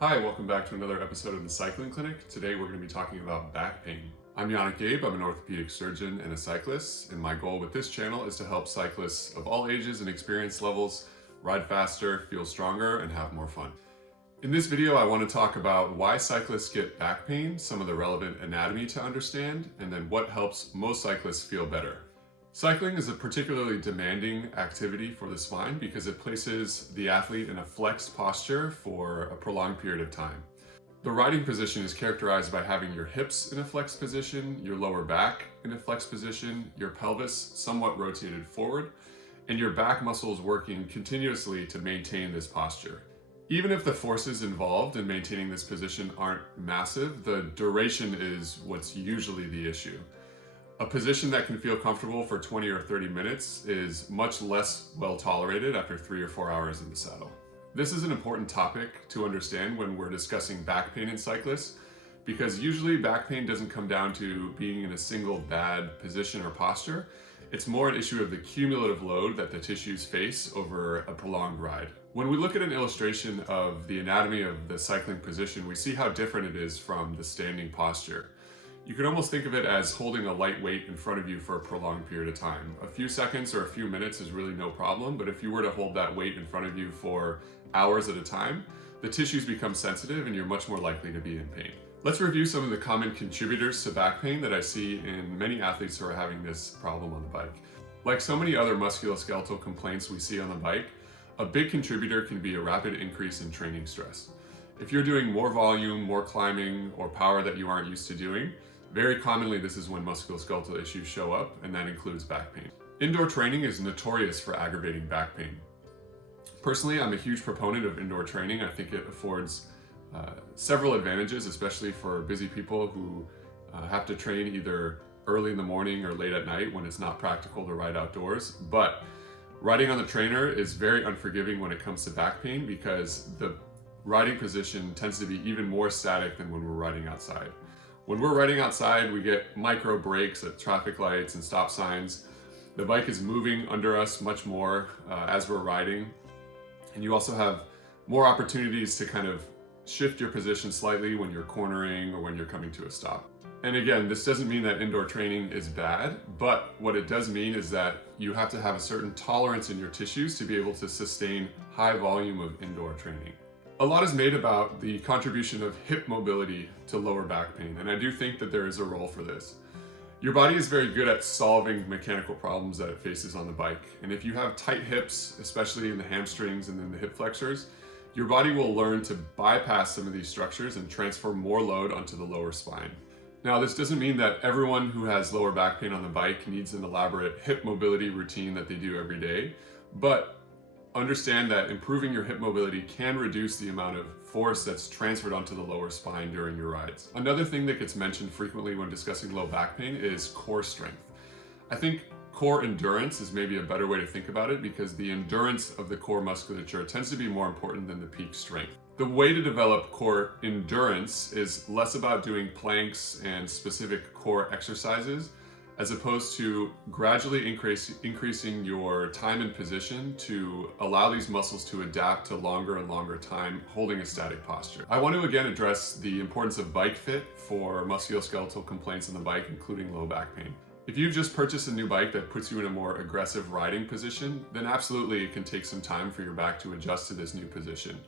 Hi, welcome back to another episode of the Cycling Clinic. Today we're going to be talking about back pain. I'm Yannick Gabe, I'm an orthopedic surgeon and a cyclist, and my goal with this channel is to help cyclists of all ages and experience levels ride faster, feel stronger, and have more fun. In this video, I want to talk about why cyclists get back pain, some of the relevant anatomy to understand, and then what helps most cyclists feel better. Cycling is a particularly demanding activity for the spine because it places the athlete in a flexed posture for a prolonged period of time. The riding position is characterized by having your hips in a flexed position, your lower back in a flexed position, your pelvis somewhat rotated forward, and your back muscles working continuously to maintain this posture. Even if the forces involved in maintaining this position aren't massive, the duration is what's usually the issue. A position that can feel comfortable for 20 or 30 minutes is much less well tolerated after 3 or 4 hours in the saddle. This is an important topic to understand when we're discussing back pain in cyclists, because usually back pain doesn't come down to being in a single bad position or posture. It's more an issue of the cumulative load that the tissues face over a prolonged ride. When we look at an illustration of the anatomy of the cycling position, we see how different it is from the standing posture. You can almost think of it as holding a light weight in front of you for a prolonged period of time. A few seconds or a few minutes is really no problem, but if you were to hold that weight in front of you for hours at a time, the tissues become sensitive and you're much more likely to be in pain. Let's review some of the common contributors to back pain that I see in many athletes who are having this problem on the bike. Like so many other musculoskeletal complaints we see on the bike, a big contributor can be a rapid increase in training stress. If you're doing more volume, more climbing, or power that you aren't used to doing, very commonly this is when musculoskeletal issues show up, and that includes back pain. Indoor training is notorious for aggravating back pain. Personally, I'm a huge proponent of indoor training. I think it affords several advantages, especially for busy people who have to train either early in the morning or late at night when it's not practical to ride outdoors. But riding on the trainer is very unforgiving when it comes to back pain because the riding position tends to be even more static than when we're riding outside. When we're riding outside, we get micro breaks at traffic lights and stop signs. The bike is moving under us much more as we're riding. And you also have more opportunities to kind of shift your position slightly when you're cornering or when you're coming to a stop. And again, this doesn't mean that indoor training is bad, but what it does mean is that you have to have a certain tolerance in your tissues to be able to sustain high volume of indoor training. A lot is made about the contribution of hip mobility to lower back pain, and I do think that there is a role for this. Your body is very good at solving mechanical problems that it faces on the bike, and if you have tight hips, especially in the hamstrings and then the hip flexors, your body will learn to bypass some of these structures and transfer more load onto the lower spine. Now, this doesn't mean that everyone who has lower back pain on the bike needs an elaborate hip mobility routine that they do every day, but understand that improving your hip mobility can reduce the amount of force that's transferred onto the lower spine during your rides. Another thing that gets mentioned frequently when discussing low back pain is core strength. I think core endurance is maybe a better way to think about it because the endurance of the core musculature tends to be more important than the peak strength. The way to develop core endurance is less about doing planks and specific core exercises as opposed to gradually increasing your time in position to allow these muscles to adapt to longer and longer time holding a static posture. I want to again address the importance of bike fit for musculoskeletal complaints on the bike, including low back pain. If you've just purchased a new bike that puts you in a more aggressive riding position, then absolutely it can take some time for your back to adjust to this new position.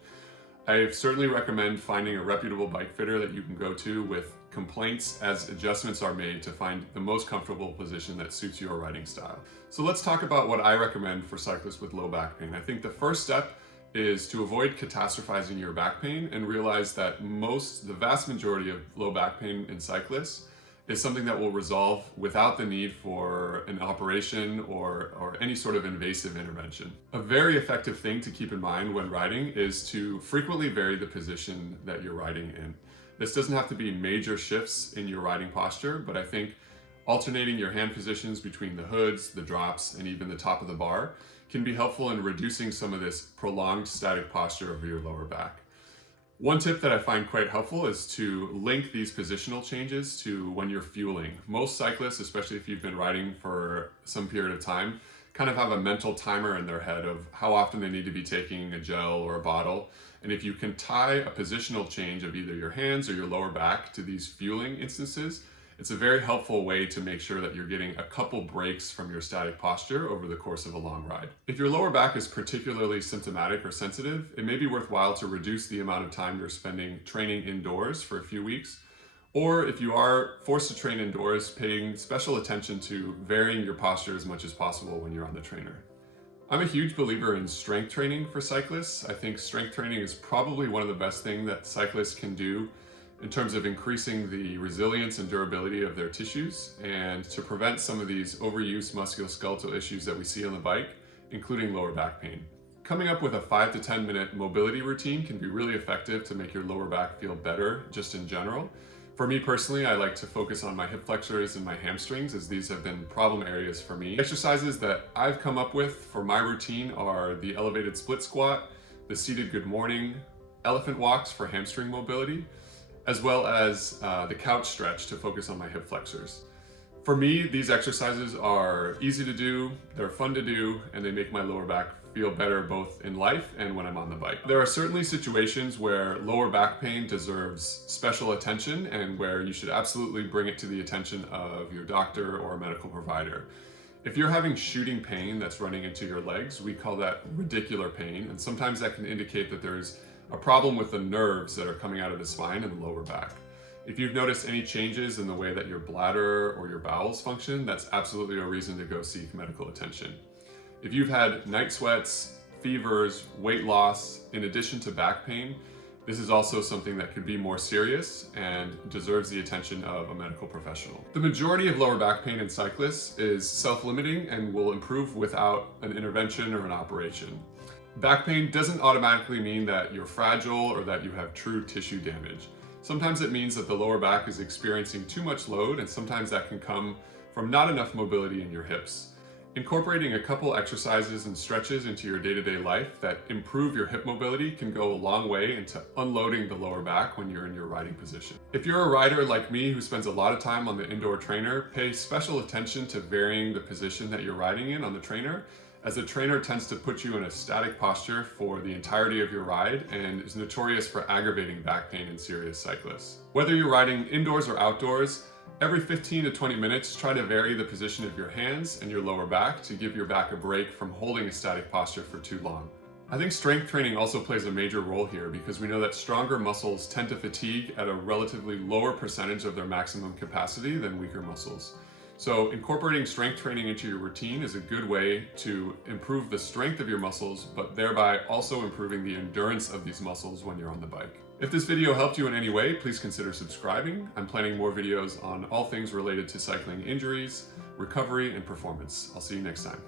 I certainly recommend finding a reputable bike fitter that you can go to with complaints as adjustments are made to find the most comfortable position that suits your riding style. So let's talk about what I recommend for cyclists with low back pain. I think the first step is to avoid catastrophizing your back pain and realize that the vast majority of low back pain in cyclists is something that will resolve without the need for an operation or any sort of invasive intervention. A very effective thing to keep in mind when riding is to frequently vary the position that you're riding in. This doesn't have to be major shifts in your riding posture, but I think alternating your hand positions between the hoods, the drops, and even the top of the bar can be helpful in reducing some of this prolonged static posture over your lower back. One tip that I find quite helpful is to link these positional changes to when you're fueling. Most cyclists, especially if you've been riding for some period of time, kind of have a mental timer in their head of how often they need to be taking a gel or a bottle. And if you can tie a positional change of either your hands or your lower back to these fueling instances, it's a very helpful way to make sure that you're getting a couple breaks from your static posture over the course of a long ride. If your lower back is particularly symptomatic or sensitive, it may be worthwhile to reduce the amount of time you're spending training indoors for a few weeks. Or if you are forced to train indoors, paying special attention to varying your posture as much as possible when you're on the trainer. I'm a huge believer in strength training for cyclists. I think strength training is probably one of the best things that cyclists can do in terms of increasing the resilience and durability of their tissues and to prevent some of these overuse musculoskeletal issues that we see on the bike, including lower back pain. Coming up with a 5 to 10 minute mobility routine can be really effective to make your lower back feel better just in general. For me personally, I like to focus on my hip flexors and my hamstrings, as these have been problem areas for me. Exercises that I've come up with for my routine are the elevated split squat, the seated good morning, elephant walks for hamstring mobility, as well as the couch stretch to focus on my hip flexors. For me, these exercises are easy to do, they're fun to do, and they make my lower back feel better both in life and when I'm on the bike. There are certainly situations where lower back pain deserves special attention and where you should absolutely bring it to the attention of your doctor or a medical provider. If you're having shooting pain that's running into your legs, we call that radicular pain, and sometimes that can indicate that there's a problem with the nerves that are coming out of the spine and the lower back. If you've noticed any changes in the way that your bladder or your bowels function, that's absolutely a reason to go seek medical attention. If you've had night sweats, fevers, weight loss, in addition to back pain, this is also something that could be more serious and deserves the attention of a medical professional. The majority of lower back pain in cyclists is self-limiting and will improve without an intervention or an operation. Back pain doesn't automatically mean that you're fragile or that you have true tissue damage. Sometimes it means that the lower back is experiencing too much load, and sometimes that can come from not enough mobility in your hips. Incorporating a couple exercises and stretches into your day-to-day life that improve your hip mobility can go a long way into unloading the lower back when you're in your riding position. If you're a rider like me who spends a lot of time on the indoor trainer, pay special attention to varying the position that you're riding in on the trainer, as the trainer tends to put you in a static posture for the entirety of your ride and is notorious for aggravating back pain in serious cyclists. Whether you're riding indoors or outdoors, every 15 to 20 minutes, try to vary the position of your hands and your lower back to give your back a break from holding a static posture for too long. I think strength training also plays a major role here because we know that stronger muscles tend to fatigue at a relatively lower percentage of their maximum capacity than weaker muscles. So incorporating strength training into your routine is a good way to improve the strength of your muscles, but thereby also improving the endurance of these muscles when you're on the bike. If this video helped you in any way, please consider subscribing. I'm planning more videos on all things related to cycling injuries, recovery, and performance. I'll see you next time.